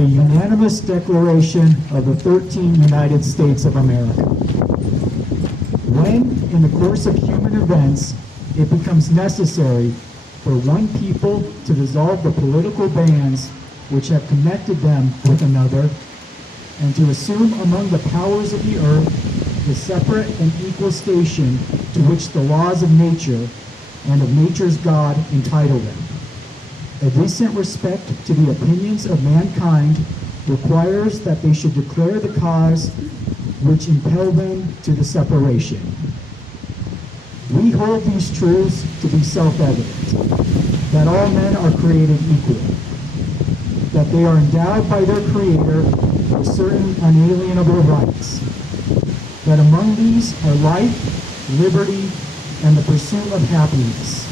the unanimous Declaration of the 13 United States of America. When, in the course of human events, it becomes necessary for one people to dissolve the political bands which have connected them with another, and to assume among the powers of the earth the separate and equal station to which the laws of nature and of nature's God entitle them. A decent respect to the opinions of mankind requires that they should declare the cause which impel them to the separation. We hold these truths to be self-evident, that all men are created equal, that they are endowed by their Creator with certain unalienable rights, that among these are life, liberty, and the pursuit of happiness,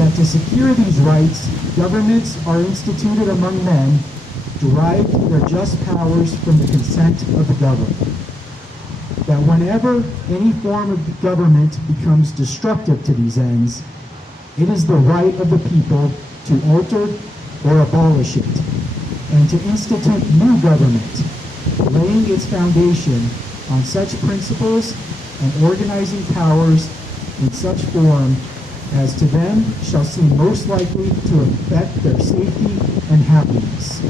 that to secure these rights, governments are instituted among men, derived their just powers from the consent of the governed, that whenever any form of government becomes destructive to these ends, it is the right of the people to alter or abolish it, and to institute new government, laying its foundation on such principles and organizing powers in such form as to them shall seem most likely to affect their safety and happiness.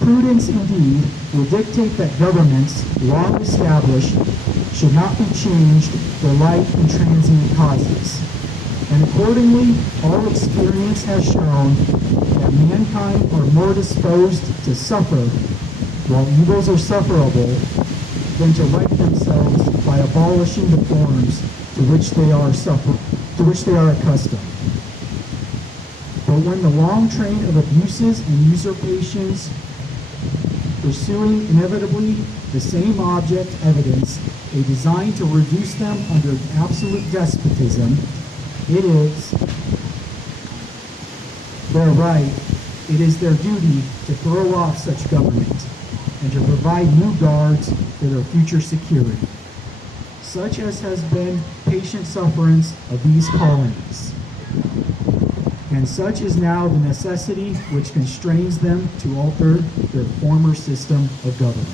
Prudence, indeed, will dictate that governments, long established, should not be changed for light and transient causes. And accordingly, all experience has shown that mankind are more disposed to suffer while evils are sufferable than to right themselves by abolishing the forms to which they are accustomed. But when the long train of abuses and usurpations pursuing inevitably the same object evidence a design to reduce them under absolute despotism, it is their right, it is their duty to throw off such government and to provide new guards for their future security, such as has been patient sufferance of these colonies. And such is now the necessity which constrains them to alter their former system of government.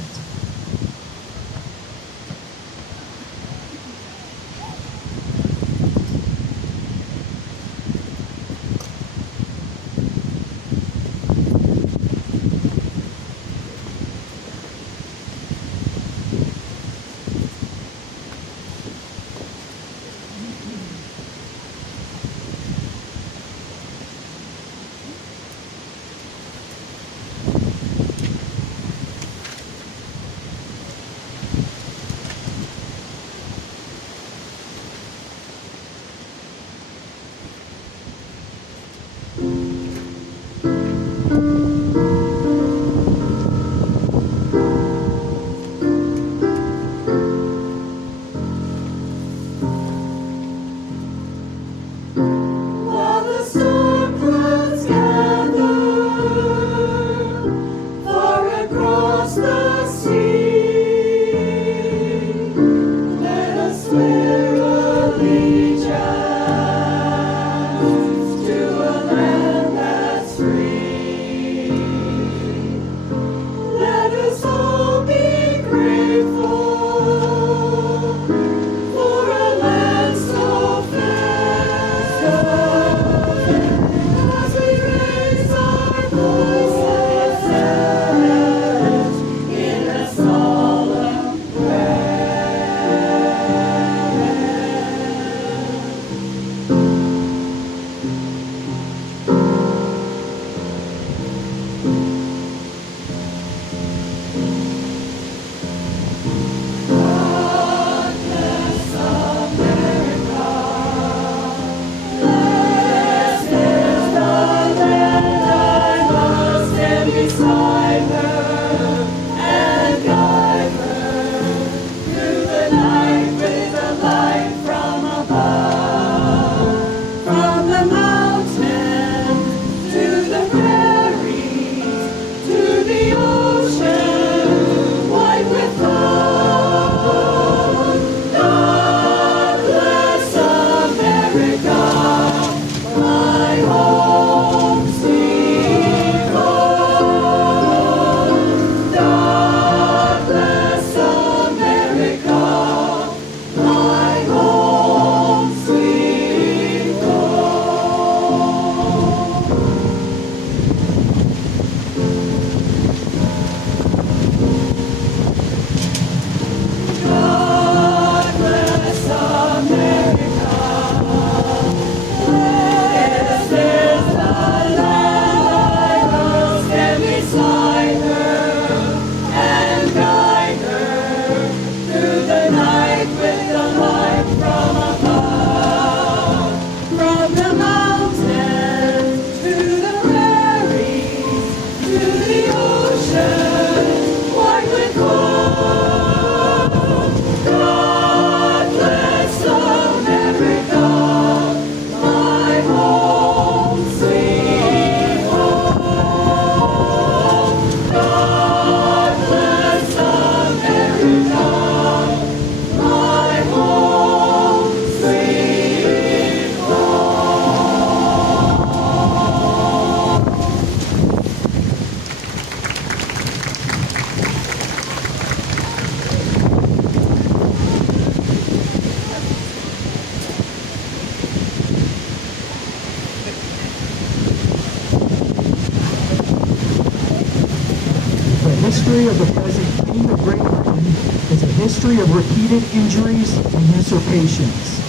history of the present King of Great Britain is a history of repeated injuries and usurpations,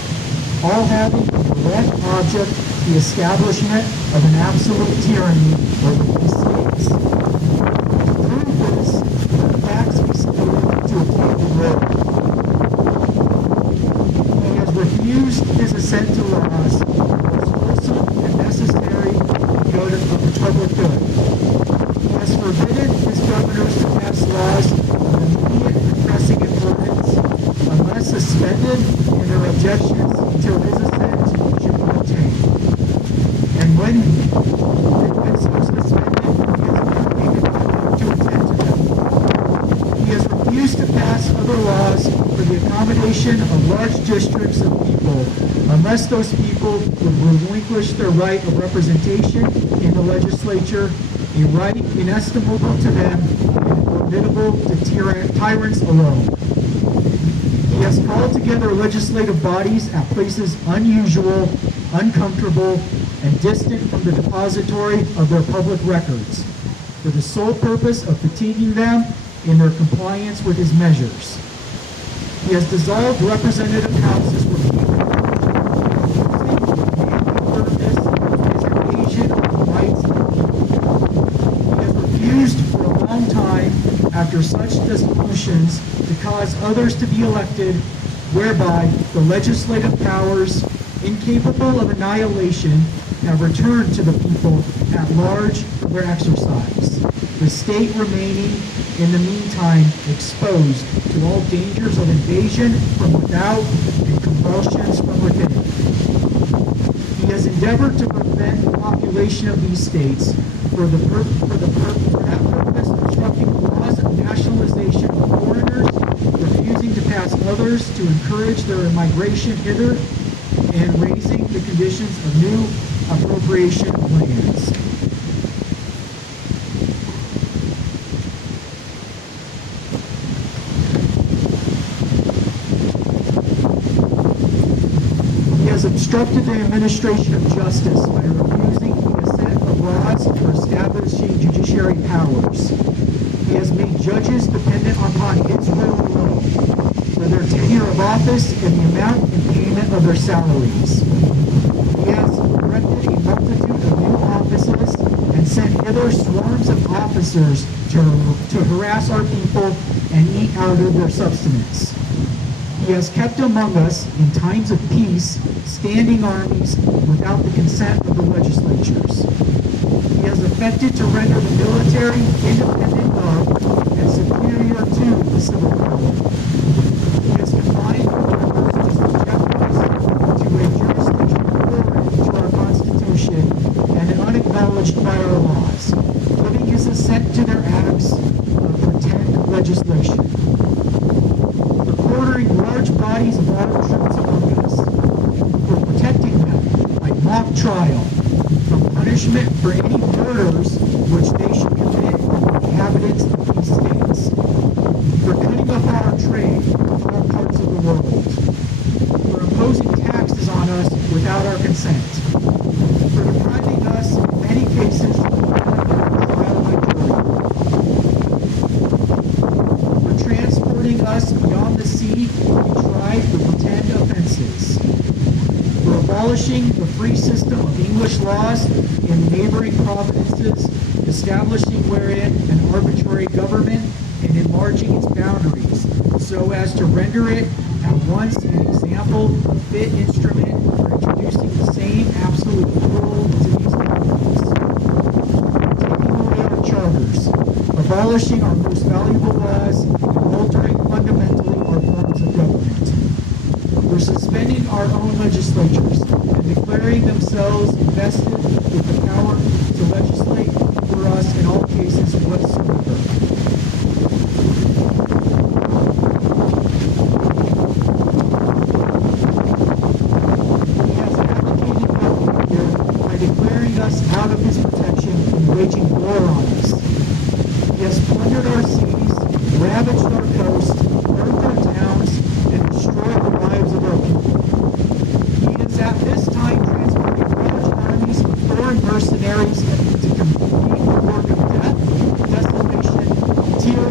all having a direct object the establishment of an absolute tyranny over these states. To prove this, the facts be stated to a candid world. He has refused his assent to laws most wholesome and necessary good of the public good. He has forbidden his governors to pass laws of immediate and pressing importance unless suspended in their objections until his assent should be obtained. And when so suspended, he has not taken to attend to them. He has refused to pass other laws for the accommodation of large districts of people unless those people would relinquish their right of representation in the legislature, a right inestimable to them and formidable to tyrants alone. He has called together legislative bodies at places unusual, uncomfortable, and distant from the depository of their public records, for the sole purpose of fatiguing them in their compliance with his measures. He has dissolved representative houses where people purpose his invasion of the rights of the people. He has refused for a long time, after such dissolutions, to cause others to be elected, whereby the legislative powers, incapable of annihilation, have returned to the people at large for their exercise, the state remaining in the meantime exposed to all dangers of invasion from without and convulsions from within. He has endeavored to prevent the population of these states for that purpose, obstructing the laws of nationalization of foreigners, refusing to pass others to encourage their migration hither, and raising the conditions of new appropriation of lands. He has obstructed the administration of justice by refusing the assent of laws for establishing judiciary powers. He has made judges dependent upon his will alone for their tenure of office and the amount and payment of their salaries. He has erected a multitude of new offices and sent hither swarms of officers to harass our people and eat out of their substance. He has kept among us, in times of peace, standing armies without the consent of the legislatures. He has affected to render the military independent of and superior to the civil power. He has confined to subject us to a jurisdiction foreign to our Constitution and unacknowledged by our laws, giving his assent to their acts of pretend legislation. Ordering large bodies of armed troops among us, for protecting them by mock trial from punishment for any murders which they should commit on the inhabitants of these states, for cutting off our trade with all parts of the world, for imposing taxes on us without our consent, for depriving us in many cases of trial by jury, for transporting us beyond the sea to be tried for pretend offenses, for abolishing the free system of English laws in the neighboring provinces, establishing wherein an arbitrary government and enlarging its boundaries, so as to render it at once an example of fit instrument for introducing the same absolute rule into these boundaries, taking away our charters, abolishing our most valuable laws, and altering fundamentally our forms of government. For suspending our own legislatures and declaring themselves invested with the power to legislate for us in all cases whatsoever. He has abdicated government here by declaring us out of his protection and waging war on us. He has plundered our seas, ravaged our coast, burnt our towns, and destroyed the lives of our people. He is at this time transporting large armies of foreign mercenaries to complete the work of death, desolation, tyranny,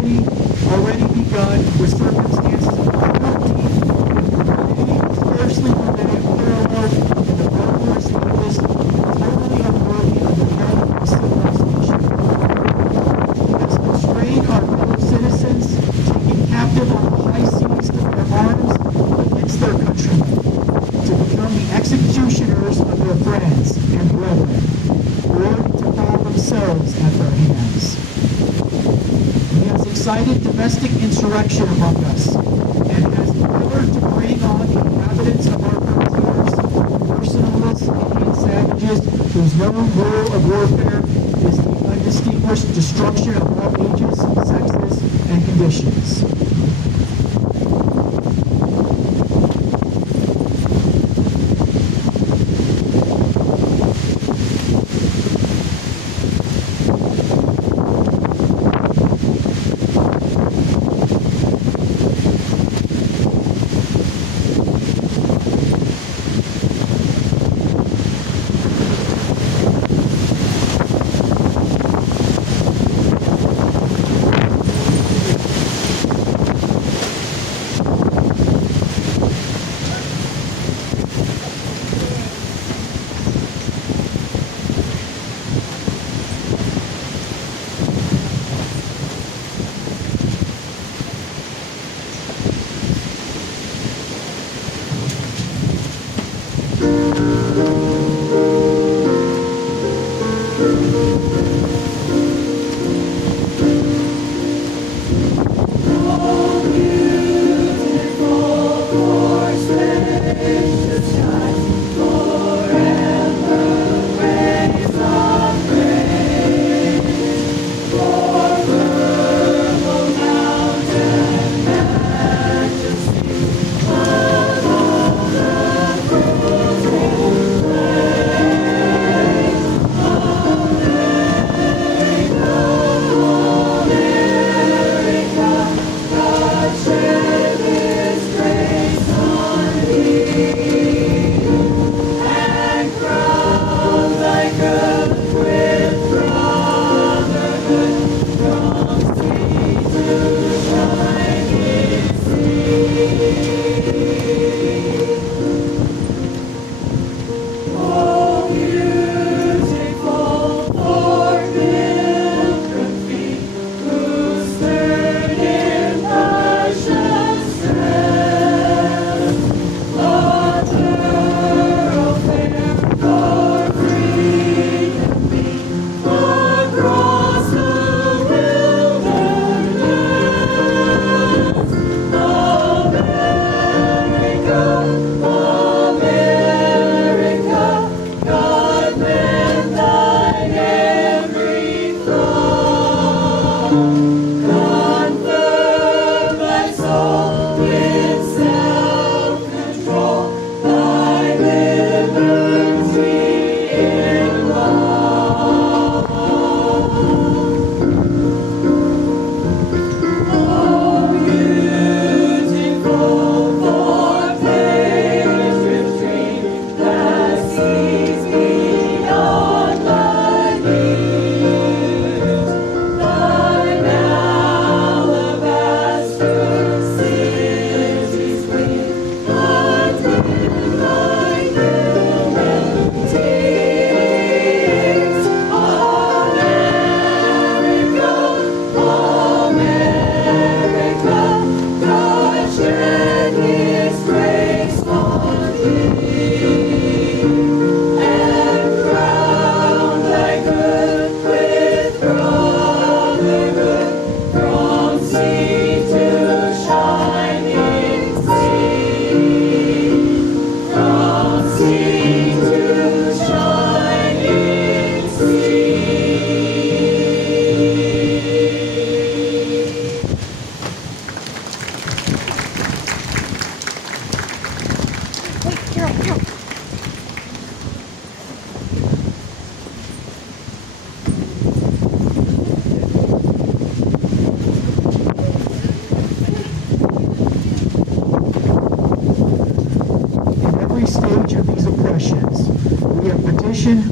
themselves at their hands. He has excited domestic insurrection among us, and has endeavored to bring on the inhabitants of our frontiers, merciless Indian savages whose known rule of warfare is the undistinguished destruction of all ages, sexes, and conditions.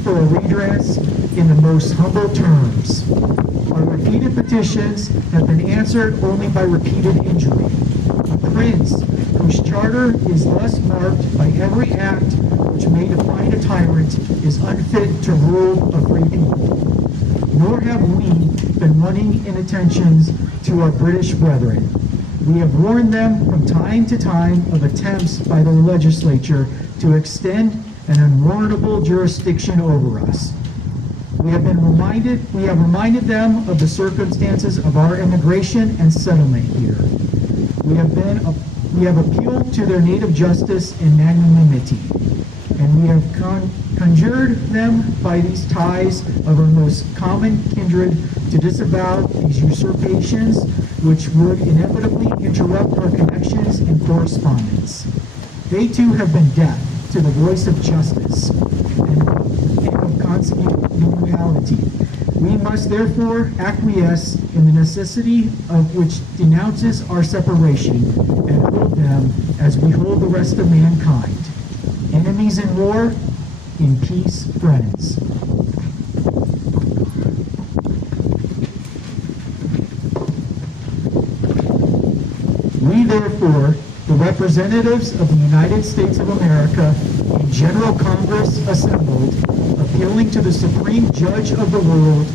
For a redress in the most humble terms. Our repeated petitions have been answered only by repeated injury. A prince whose charter is thus marked by every act which may define a tyrant is unfit to rule a free people. Nor have we been running inattentions to our British brethren. We have warned them from time to time of attempts by the legislature to extend an unwarrantable jurisdiction over us. We have reminded them of the circumstances of our immigration and settlement here. We have appealed to their native justice and magnanimity, and we have conjured them by these ties of our most common kindred to disavow these usurpations which would inevitably interrupt our connections and correspondence. They too have been deaf to the voice of justice and of consanguinity. We must therefore acquiesce in the necessity of which denounces our separation and hold them as we hold the rest of mankind. Enemies in war, in peace, friends. We therefore, the representatives of the United States of America in General Congress assembled, appealing to the Supreme Judge of the world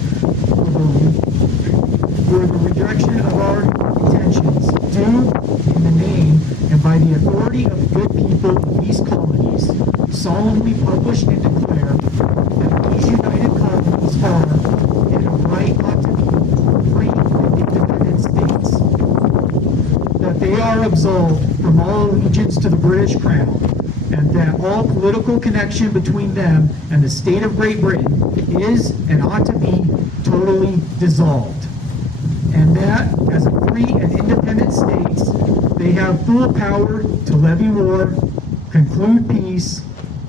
for the rejection of our intentions, do, in the name and by the authority of the good people of these colonies, solemnly publish and declare that these united colonies are, and of right ought to be, free and independent states, that they are absolved from all allegiance to the British Crown, and that all political connection between them and the state of Great Britain is and ought to be totally dissolved, and that as a free and independent states, they have full power to levy war, conclude peace,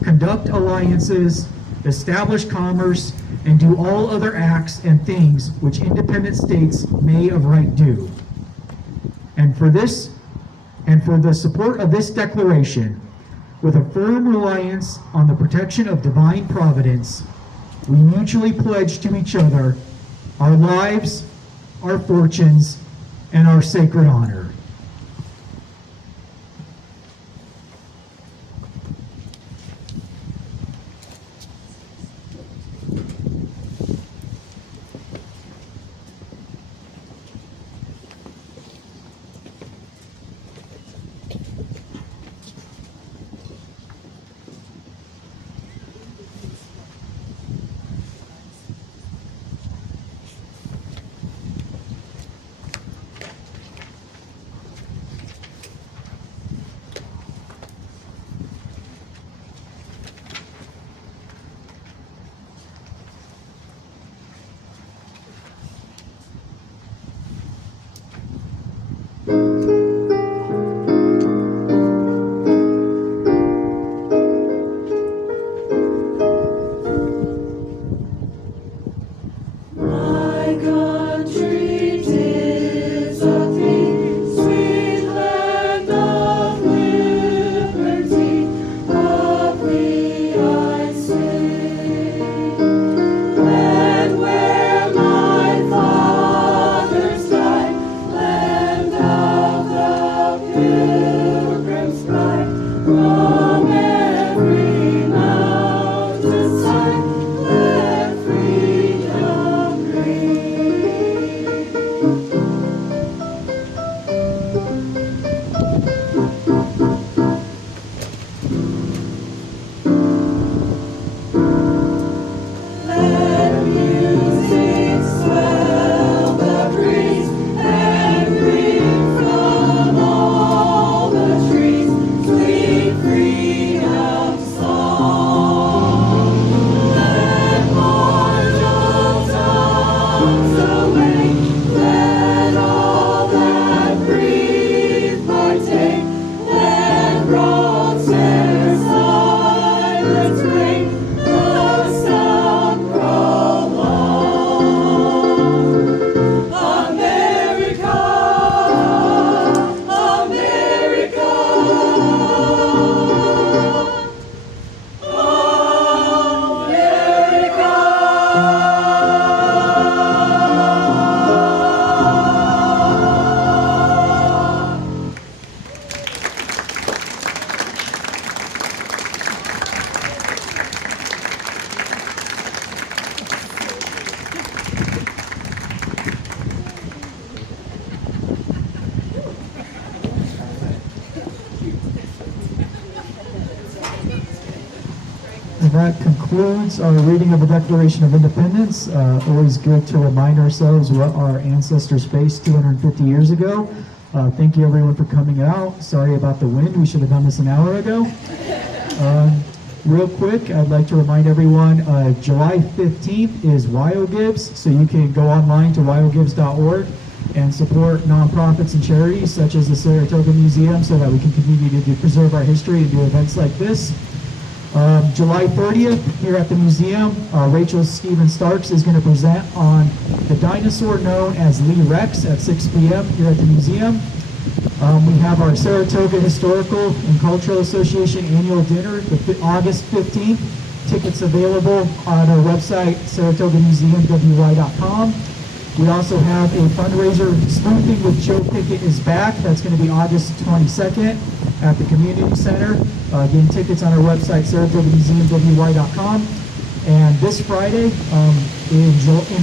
conduct alliances, establish commerce, and do all other acts and things which independent states may of right do. And for the support of this declaration, with a firm reliance on the protection of divine providence, we mutually pledge to each other our lives, our fortunes, and our sacred honor. that concludes our reading of the Declaration of Independence. Always good to remind ourselves what our ancestors faced 250 years ago. Thank you everyone for coming out. Sorry about the wind. We should have done this an hour ago. Real quick, I'd like to remind everyone, July 15th is WyoGives, so you can go online to wyogives.org and support nonprofits and charities such as the Saratoga Museum so that we can continue to preserve our history and do events like this. July 30th, here at the museum, Rachel Stephen Starks is going to present on the dinosaur known as Lee Rex at 6 p.m. here at the museum. We have our Saratoga Historical and Cultural Association annual dinner, August 15th. Tickets available on our website, saratogamuseumwy.com. We also have a fundraiser, Smoothing with Joe Pickett is back. That's going to be August 22nd at the Community Center. Again, tickets on our website, saratogamuseumwy.com. And this Friday in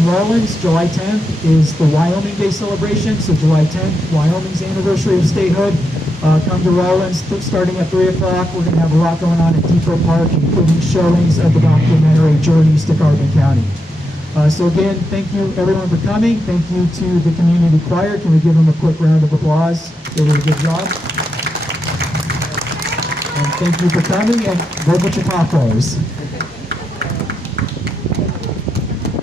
Rawlins, July 10th, is the Wyoming Day celebration. So July 10th, Wyoming's anniversary of statehood. Come to Rawlins starting at 3 o'clock. We're going to have a lot going on at Depot Park, including showings of the documentary Journeys to Carbon County. So again, thank you everyone for coming. Thank you to the community choir. Can we give them a quick round of applause? They did a good job. And thank you for coming, and go get your tacos.